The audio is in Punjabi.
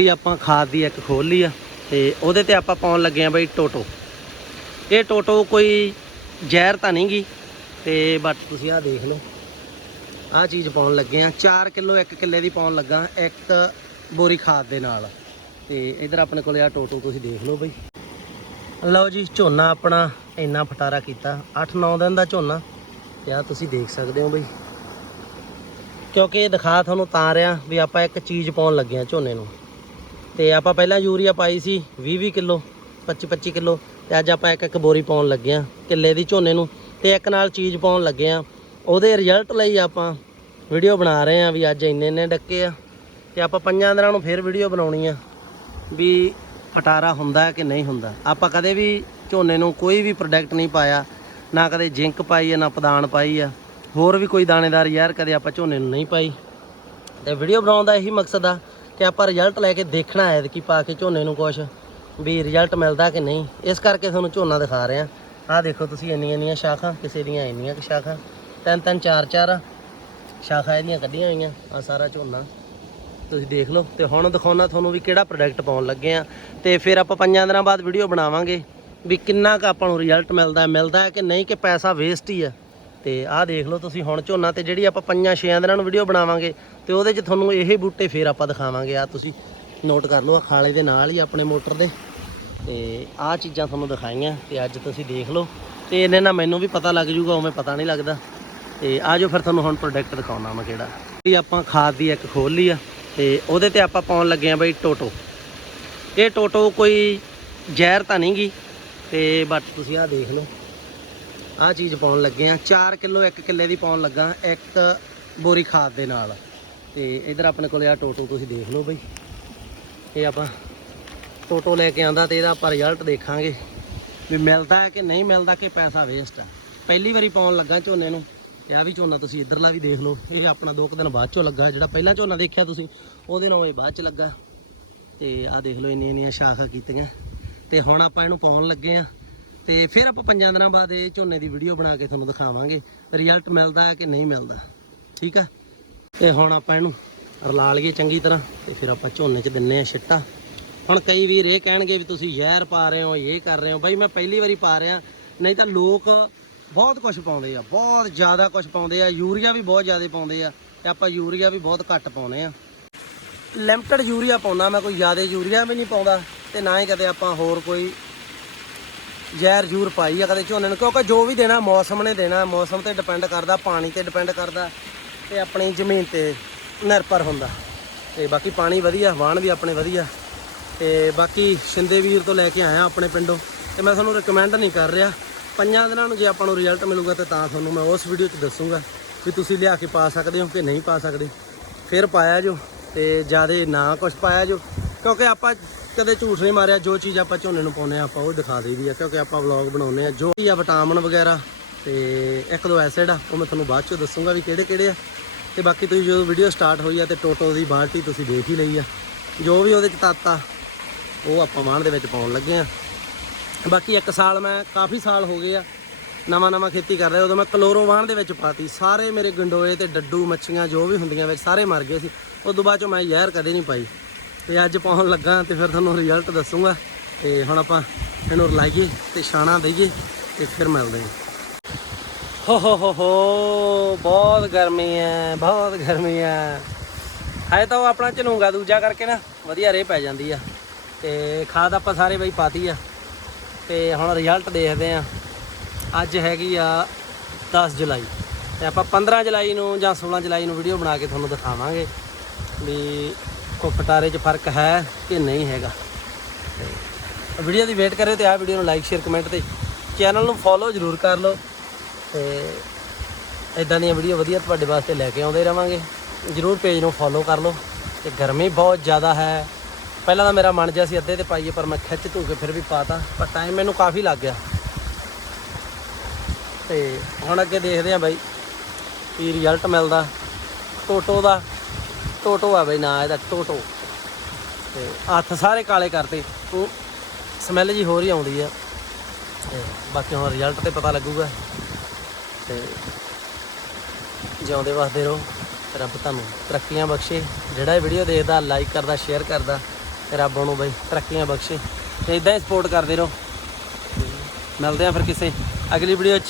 ਵੀ ਆਪਾਂ ਖਾਦ ਦੀ ਇੱਕ ਖੋਲ ਲਈ ਆ ਤੇ ਉਹਦੇ ਤੇ ਆਪਾਂ ਪਾਉਣ ਲੱਗੇ ਆ ਬਈ ਟੋਟੋ। ਇਹ ਟੋਟੋ ਕੋਈ ਜ਼ਹਿਰ ਤਾਂ ਨਹੀਂ ਗੀ ਤੇ ਬਟ ਤੁਸੀਂ ਆਹ ਦੇਖ ਲਓ। ਆਹ ਚੀਜ਼ ਪਾਉਣ ਲੱਗੇ ਆ। 4 ਕਿਲੋ 1 ਕਿੱਲੇ ਦੀ ਪਾਉਣ ਲੱਗਾ ਇੱਕ ਬੋਰੀ ਖਾਦ ਦੇ ਨਾਲ। ਤੇ ਇਧਰ ਆਪਣੇ ਕੋਲੇ ਆ ਟੋਟੋ ਤੁਸੀਂ ਦੇਖ ਲਓ ਬਈ। ਲਓ ਜੀ, ਝੋਨਾ ਆਪਣਾ ਇੰਨਾ ਫਟਾਰਾ ਕੀਤਾ। 8-9 ਦਿਨ ਦਾ ਝੋਨਾ। ਤੇ ਆ ਤੁਸੀਂ ਦੇਖ ਸਕਦੇ ਹੋ ਬਈ। ਕਿਉਂਕਿ ਇਹ ਦਿਖਾ ਤੁਹਾਨੂੰ ਤਾਂ ਰਿਹਾ ਵੀ ਆਪਾਂ ਇੱਕ ਚੀਜ਼ ਪਾਉਣ ਲੱਗੇ ਆ ਝੋਨੇ ਨੂੰ। ਤੇ ਆਪਾਂ ਪਹਿਲਾਂ ਯੂਰੀਆ ਪਾਈ ਸੀ 20-20 ਕਿਲੋ 25-25 ਕਿਲੋ, ਤੇ ਅੱਜ ਆਪਾਂ ਇੱਕ ਇੱਕ ਬੋਰੀ ਪਾਉਣ ਲੱਗੇ ਆ ਕਿੱਲੇ ਦੀ ਝੋਨੇ ਨੂੰ, ਤੇ ਇੱਕ ਨਾਲ ਚੀਜ਼ ਪਾਉਣ ਲੱਗੇ ਆ ਉਹਦੇ ਰਿਜ਼ਲਟ ਲਈ ਆਪਾਂ ਵੀਡੀਓ ਬਣਾ ਰਹੇ ਆ ਵੀ ਅੱਜ ਇੰਨੇ ਇੰਨੇ ਡੱਕੇ ਆ, ਤੇ ਆਪਾਂ ਪੰਜਾਂ ਦਿਨਾਂ ਨੂੰ ਫਿਰ ਵੀਡੀਓ ਬਣਾਉਣੀ ਆ, ਵੀ ਅਟਾਰਾ ਹੁੰਦਾ ਕਿ ਨਹੀਂ ਹੁੰਦਾ। ਆਪਾਂ ਕਦੇ ਵੀ ਝੋਨੇ ਨੂੰ ਕੋਈ ਵੀ ਪ੍ਰੋਡਕਟ ਨਹੀਂ ਪਾਇਆ, ਨਾ ਕਦੇ ਜਿੰਕ ਪਾਈ ਆ, ਨਾ ਪਦਾਨ ਪਾਈ ਆ, ਹੋਰ ਵੀ ਕੋਈ ਦਾਣੇਦਾਰ ਯਾਰ ਕਦੇ ਆਪਾਂ ਝੋਨੇ ਨੂੰ ਨਹੀਂ ਪਾਈ। ਤੇ ਵੀਡੀਓ ਬਣਾਉਣ ਦਾ ਇਹੀ ਮਕਸਦ ਆ ਕਿ ਆਪਾਂ ਰਿਜ਼ਲਟ ਲੈ ਕੇ ਦੇਖਣਾ ਹੈ ਕਿ ਪਾ ਕੇ ਝੋਨੇ ਨੂੰ ਕੁਛ ਵੀ ਰਿਜ਼ਲਟ ਮਿਲਦਾ ਕਿ ਨਹੀਂ। ਇਸ ਕਰਕੇ ਤੁਹਾਨੂੰ ਝੋਨਾ ਦਿਖਾ ਰਹੇ ਆ ਆਹ ਦੇਖੋ ਤੁਸੀਂ ਇੰਨੀਆਂ ਇੰਨੀਆਂ ਸ਼ਾਖਾਂ, ਕਿਸੇ ਦੀਆਂ ਇੰਨੀਆਂ ਕਿ ਸ਼ਾਖਾਂ। ਤਿੰਨ ਤਿੰਨ, ਚਾਰ ਚਾਰ ਸ਼ਾਖਾਂ ਇਹਦੀਆਂ ਕੱਢੀਆਂ ਹੋਈਆਂ ਆ ਸਾਰਾ ਝੋਨਾ। ਤੁਸੀਂ ਦੇਖ ਲਓ ਤੇ ਹੁਣ ਦਿਖਾਉਣਾ ਤੁਹਾਨੂੰ ਵੀ ਕਿਹੜਾ ਪ੍ਰੋਡਕਟ ਪਾਉਣ ਲੱਗੇ ਆ ਤੇ ਫਿਰ ਆਪਾਂ ਪੰਜਾਂ ਦਿਨਾਂ ਬਾਅਦ ਵੀਡੀਓ ਬਣਾਵਾਂਗੇ ਵੀ ਕਿੰਨਾ ਕੁ ਆਪਾਂ ਨੂੰ ਰਿਜ਼ਲਟ ਮਿਲਦਾ ਮਿਲਦਾ ਕਿ ਨਹੀਂ ਕਿ ਪੈਸਾ ਵੇਸਟ ਹੀ ਆ ਤੇ ਆਹ ਦੇਖ ਲਓ ਤੁਸੀਂ ਹੁਣ ਝੋਨਾ ਤੇ ਜਿਹੜੀ ਆਪਾਂ ਪੰਜਾਂ ਛੇਆਂ ਦਿਨਾਂ ਨੂੰ ਵੀਡੀਓ ਬਣਾਵਾਂਗੇ ਤੇ ਉਹਦੇ 'ਚ ਤੁਹਾਨੂੰ ਇਹ ਬੂਟੇ ਫੇਰ ਆਪਾਂ ਦਿਖਾਵਾਂਗੇ। ਆ ਤੁਸੀਂ ਨੋਟ ਕਰ ਲਓ ਆ ਖਾਲੇ ਦੇ ਨਾਲ ਹੀ ਆਪਣੇ ਮੋਟਰ ਦੇ। ਤੇ ਆਹ ਚੀਜ਼ਾਂ ਤੁਹਾਨੂੰ ਦਿਖਾਈਆਂ ਤੇ ਅੱਜ ਤੁਸੀਂ ਦੇਖ ਲਓ। ਤੇ ਇਹਨੇ ਨਾਲ ਮੈਨੂੰ ਵੀ ਪਤਾ ਲੱਗ ਜੂਗਾ, ਉਵੇਂ ਪਤਾ ਨਹੀਂ ਲੱਗਦਾ। ਤੇ ਆਜੋ ਫਿਰ ਤੁਹਾਨੂੰ ਹੁਣ ਪ੍ਰੋਡਕਟ ਦਿਖਾਉਣਾ ਮੈਂ ਕਿਹੜਾ। ਇਹ ਆਪਾਂ ਖਾਦ ਦੀ ਇੱਕ ਖੋਲ ਲਈ ਆ ਤੇ ਉਹਦੇ ਤੇ ਆਪਾਂ ਪਾਉਣ ਲੱਗੇ ਆ ਬਈ ਟੋਟੋ। ਇਹ ਟੋਟੋ ਕੋਈ ਜ਼ਹਿਰ ਤਾਂ ਨਹੀਂ ਗੀ। ਤੇ ਬਟ ਤੁਸੀਂ ਆਹ ਦੇਖ ਲਓ। ਆਹ ਚੀਜ਼ ਪਾਉਣ ਲੱਗੇ ਆ। 4 ਕਿਲੋ 1 ਕਿੱਲੇ ਦੀ ਪਾਉਣ ਲੱਗਾ ਇੱਕ ਬੋਰੀ ਖਾਦ ਦੇ ਨਾਲ। ਤੇ ਇਧਰ ਆਪਣੇ ਕੋਲੇ ਆ ਟੋਟੋ, ਤੁਸੀਂ ਦੇਖ ਲਓ ਬਈ। ਇਹ ਆਪਾਂ ਟੋਟੋ ਲੈ ਕੇ ਆਂਦਾ ਤੇ ਇਹਦਾ ਆਪਾਂ ਰਿਜ਼ਲਟ ਦੇਖਾਂਗੇ ਵੀ ਮਿਲਦਾ ਹੈ ਕਿ ਨਹੀਂ ਮਿਲਦਾ, ਕਿ ਪੈਸਾ ਵੇਸਟ ਆ ਪਹਿਲੀ ਵਾਰੀ ਪਾਉਣ ਲੱਗਾ ਝੋਨੇ ਨੂੰ। ਤੇ ਆ ਵੀ ਝੋਨਾ ਤੁਸੀਂ ਇਧਰਲਾ ਵੀ ਦੇਖ ਲਓ। ਇਹ ਆਪਣਾ ਦੋ ਕੁ ਦਿਨ ਬਾਅਦ ਚੋਂ ਲੱਗਾ। ਜਿਹੜਾ ਪਹਿਲਾ ਝੋਨਾ ਦੇਖਿਆ ਤੁਸੀਂ, ਉਹਦੇ ਨਾਲ ਇਹ ਬਾਅਦ ਚ ਲੱਗਾ। ਤੇ ਆ ਦੇਖ ਲਓ ਇੰਨੀਆਂ ਇੰਨੀਆਂ ਸ਼ਾਖਾ ਕੀਤੀਆਂ। ਤੇ ਹੁਣ ਆਪਾਂ ਇਹਨੂੰ ਪਾਉਣ ਲੱਗੇ ਆ। ਤੇ ਫਿਰ ਆਪਾਂ ਪੰਜਾਂ ਦਿਨਾਂ ਬਾਅਦ ਇਹ ਝੋਨੇ ਦੀ ਵੀਡੀਓ ਬਣਾ ਕੇ ਤੁਹਾਨੂੰ ਦਿਖਾਵਾਂਗੇ ਰਿਜ਼ਲਟ ਮਿਲਦਾ ਹੈ ਕਿ ਨਹੀਂ ਮਿਲਦਾ। ਠੀਕ ਆ? ਤੇ ਹੁਣ ਆਪਾਂ ਇਹਨੂੰ ਰਲਾ ਲਈਏ ਚੰਗੀ ਤਰ੍ਹਾਂ ਤੇ ਫਿਰ ਆਪਾਂ ਝੋਨੇ 'ਚ ਦਿੰਨੇ ਆ ਛਿੱਟਾ। ਹੁਣ ਕਈ ਵੀਰ ਇਹ ਕਹਿਣਗੇ ਵੀ ਤੁਸੀਂ ਜ਼ਹਿਰ ਪਾ ਰਹੇ ਹੋ, ਇਹ ਕਰ ਰਹੇ ਹੋ। ਬਾਈ ਮੈਂ ਪਹਿਲੀ ਵਾਰੀ ਪਾ ਰਿਹਾ, ਨਹੀਂ ਤਾਂ ਲੋਕ ਬਹੁਤ ਕੁਝ ਪਾਉਂਦੇ ਆ, ਬਹੁਤ ਜ਼ਿਆਦਾ ਕੁਝ ਪਾਉਂਦੇ ਆ। ਯੂਰੀਆ ਵੀ ਬਹੁਤ ਜ਼ਿਆਦਾ ਪਾਉਂਦੇ ਆ ਤੇ ਆਪਾਂ ਯੂਰੀਆ ਵੀ ਬਹੁਤ ਘੱਟ ਪਾਉਨੇ ਆ। ਲਿਮਟਡ ਯੂਰੀਆ ਪਾਉਣਾ ਮੈਂ ਕੋਈ ਜ਼ਿਆਦਾ ਯੂਰੀਆ ਵੀ ਨਹੀਂ ਪਾਉਂਦਾ ਤੇ ਨਾ ਹੀ ਕਦੇ ਆਪਾਂ ਹੋਰ ਕੋਈ ਜ਼ਹਿਰ ਜੂਰ ਪਾਈ ਆ ਕਦੇ ਝੋਨੇ ਨੂੰ, ਕਿਉਂਕਿ ਜੋ ਵੀ ਦੇਣਾ ਮੌਸਮ ਨੇ ਦੇਣਾ, ਮੌਸਮ ਤੇ ਡਿਪੈਂਡ ਕਰਦਾ, ਪਾਣੀ ਤੇ ਡਿਪੈਂਡ ਕਰਦਾ ਤੇ ਆਪਣੀ ਜ਼ਮੀਨ ਤੇ ਨਿਰਭਰ ਹੁੰਦਾ। ਤੇ ਬਾਕੀ ਪਾਣੀ ਵਧੀਆ ਵਾਣ ਵੀ ਆਪਣੇ ਵਧੀਆ। ਤੇ ਬਾਕੀ ਸ਼ਿੰਦੇ ਵੀਰ ਤੋਂ ਲੈ ਕੇ ਆਇਆ ਆਪਣੇ ਪਿੰਡੋਂ। ਤੇ ਮੈਂ ਤੁਹਾਨੂੰ ਰეკਮੈਂਡ ਨਹੀਂ ਕਰ ਰਿਹਾ। ਪੰਜਾਂ ਦਿਨਾਂ ਨੂੰ ਜੇ ਆਪਾਂ ਨੂੰ ਰਿਜ਼ਲਟ ਮਿਲੂਗਾ ਤੇ ਤਾਂ ਤੁਹਾਨੂੰ ਮੈਂ ਉਸ ਵੀਡੀਓ 'ਚ ਦੱਸੂਗਾ ਵੀ ਤੁਸੀਂ ਲਿਆ ਕੇ ਪਾ ਸਕਦੇ ਹੋ ਕਿ ਨਹੀਂ ਪਾ ਸਕਦੇ। ਫਿਰ ਪਾਇਆ ਜੋ ਤੇ ਜ਼ਿਆਦਾ ਨਾ ਕੁਝ ਪਾਇਆ ਜੋ, ਕਿਉਂਕਿ ਆਪਾਂ ਕਦੇ ਝੂਠ ਨਹੀਂ ਮਾਰਿਆ, ਜੋ ਚੀਜ਼ ਆਪਾਂ ਝੋਨੇ ਨੂੰ ਪਾਉਨੇ ਆ ਆਪਾਂ ਉਹ ਦਿਖਾ ਦਈਦੀ ਆ, ਕਿਉਂਕਿ ਆਪਾਂ ਵਲੌਗ ਬਣਾਉਨੇ ਆ ਜੋ ਆ ਵਿਟਾਮਿਨ ਵਗੈਰਾ ਤੇ ਇੱਕ ਦੋ ਐਸਿਡ ਆ, ਉਹ ਮੈਂ ਤੁਹਾਨੂੰ ਬਾਅਦ ਚੋਂ ਦੱਸੂਗਾ ਵੀ ਕਿਹੜੇ ਕਿਹੜੇ ਆ। ਤੇ ਬਾਕੀ ਤੁਸੀਂ ਜਦੋਂ ਵੀਡੀਓ ਸਟਾਰਟ ਹੋਈ ਆ ਤੇ ਟੋਟੋ ਦੀ ਬਾਲਟੀ ਤੁਸੀਂ ਦੇਖ ਹੀ ਲਈ ਆ। ਜੋ ਵੀ ਉਹਦੇ ਚ ਤੱਤ ਆ, ਉਹ ਆਪਾਂ ਵਾਹਣ ਦੇ ਵਿੱਚ ਪਾਉਣ ਲੱਗੇ ਆ। ਬਾਕੀ ਇੱਕ ਸਾਲ ਮੈਂ, ਕਾਫੀ ਸਾਲ ਹੋ ਗਏ ਆ, ਨਵਾਂ ਨਵਾਂ ਖੇਤੀ ਕਰ ਰਿਹਾ, ਉਦੋਂ ਮੈਂ ਕਲੋਰੋ ਵਾਹਣ ਦੇ ਵਿੱਚ ਪਾਤੀ। ਸਾਰੇ ਮੇਰੇ ਗੰਡੋਏ ਤੇ ਡੱਡੂ, ਮੱਛੀਆਂ ਜੋ ਵੀ ਹੁੰਦੀਆਂ ਵਿੱਚ ਸਾਰੇ ਮਰ ਗਏ ਸੀ। ਉਸ ਤੋਂ ਬਾਅਦ ਚੋਂ ਮੈਂ ਜ਼ਹਿਰ ਕਦੇ ਨਹੀਂ ਪਾਈ। ਤੇ ਅੱਜ ਪਾਉਣ ਲੱਗਾ ਤੇ ਫਿਰ ਤੁਹਾਨੂੰ ਰਿਜ਼ਲਟ ਦੱਸੂਗਾ। ਤੇ ਹੁਣ ਆਪਾਂ ਇਹਨੂੰ ਰਲਾਈਏ ਤੇ ਛਾਣਾ ਦਈਏ ਤੇ ਫਿਰ ਮਿਲਦੇ ਹਾਂ। ਹੋ ਹੋ ਹੋ ਹੋ, ਬਹੁਤ ਗਰਮੀ ਹੈ ਬਹੁਤ ਗਰਮੀ ਹੈ ਹਾਏ ਤਾਂ ਉਹ ਆਪਣਾ ਝਨੂਗਾ ਦੂਜਾ ਕਰਕੇ ਨਾ ਵਧੀਆ ਰੇ ਪੈ ਜਾਂਦੀ ਆ। ਤੇ ਖਾਦ ਆਪਾਂ ਸਾਰੇ ਬਈ ਪਾਤੀ ਆ। ਤੇ ਹੁਣ ਰਿਜ਼ਲਟ ਦੇਖਦੇ ਆ ਅੱਜ ਹੈਗੀ ਆ 10 ਜੁਲਾਈ। ਤੇ ਆਪਾਂ 15 ਜੁਲਾਈ ਨੂੰ ਜਾਂ 16 ਜੁਲਾਈ ਨੂੰ ਵੀਡੀਓ ਬਣਾ ਕੇ ਤੁਹਾਨੂੰ ਦਿਖਾਵਾਂਗੇ ਵੀ ਕੋ ਫਟਾਰੇ 'ਚ ਫ਼ਰਕ ਹੈ ਕਿ ਨਹੀਂ ਹੈਗਾ। ਤੇ ਵੀਡੀਓ ਦੀ ਵੇਟ ਕਰਿਓ ਤੇ ਆਹ ਵੀਡੀਓ ਨੂੰ ਲਾਈਕ ਸ਼ੇਅਰ ਕਮੈਂਟ ਤੇ ਚੈਨਲ ਨੂੰ ਫੋਲੋ ਜ਼ਰੂਰ ਕਰ ਲਓ। ਤੇ ਇਦਾਂ ਦੀਆਂ ਵੀਡੀਓ ਵਧੀਆ ਤੁਹਾਡੇ ਵਾਸਤੇ ਲੈ ਕੇ ਆਉਂਦੇ ਰਵਾਂਗੇ। ਜਰੂਰ ਪੇਜ ਨੂੰ ਫੋਲੋ ਕਰ ਲਓ। ਤੇ ਗਰਮੀ ਬਹੁਤ ਜ਼ਿਆਦਾ ਹੈ। ਪਹਿਲਾਂ ਤਾਂ ਮੇਰਾ ਮਨ ਜਿਹਾ ਸੀ ਅੱਧੇ ਤੇ ਪਾਈਏ, ਪਰ ਮੈਂ ਖਿੱਚ ਧੂ ਕੇ ਫਿਰ ਵੀ ਪਾਤਾ। ਪਰ ਟਾਈਮ ਮੈਨੂੰ ਕਾਫੀ ਲੱਗ ਗਿਆ। ਤੇ ਹੁਣ ਅੱਗੇ ਦੇਖਦੇ ਆ ਬਾਈ, ਕੀ ਰਿਜ਼ਲਟ ਮਿਲਦਾ। ਟੋਟੋ ਦਾ ਟੋਟੋ ਆ ਬਈ ਨਾ ਇਹਦਾ, ਟੋਟੋ। ਤੇ ਹੱਥ ਸਾਰੇ ਕਾਲੇ ਕਰਤੇ। ਉਹ ਸਮੈਲ ਜੀ ਹੋਰ ਹੀ ਆਉਂਦੀ ਆ। ਤੇ ਬਾਕੀ ਹੁਣ ਰਿਜ਼ਲਟ ਤੇ ਪਤਾ ਲੱਗੂਗਾ। ਤੇ ਜਿਉਂਦੇ ਵਸਦੇ ਰਹੋ। ਰੱਬ ਤੁਹਾਨੂੰ ਤਰੱਕੀਆਂ ਬਖਸ਼ੇ। ਜਿਹੜਾ ਇਹ ਵੀਡੀਓ ਦੇਖਦਾ ਲਾਈਕ ਕਰਦਾ ਸ਼ੇਅਰ ਕਰਦਾ ਤੇ ਰੱਬ ਉਹਨੂੰ ਬਈ ਤਰੱਕੀਆਂ ਬਖਸ਼ੇ। ਤੇ ਇਦਾਂ ਹੀ ਸਪੋਰਟ ਕਰਦੇ ਰਹੋ। ਮਿਲਦੇ ਆ ਫਿਰ ਕਿਸੇ ਅਗਲੀ ਵੀਡੀਓ 'ਚ।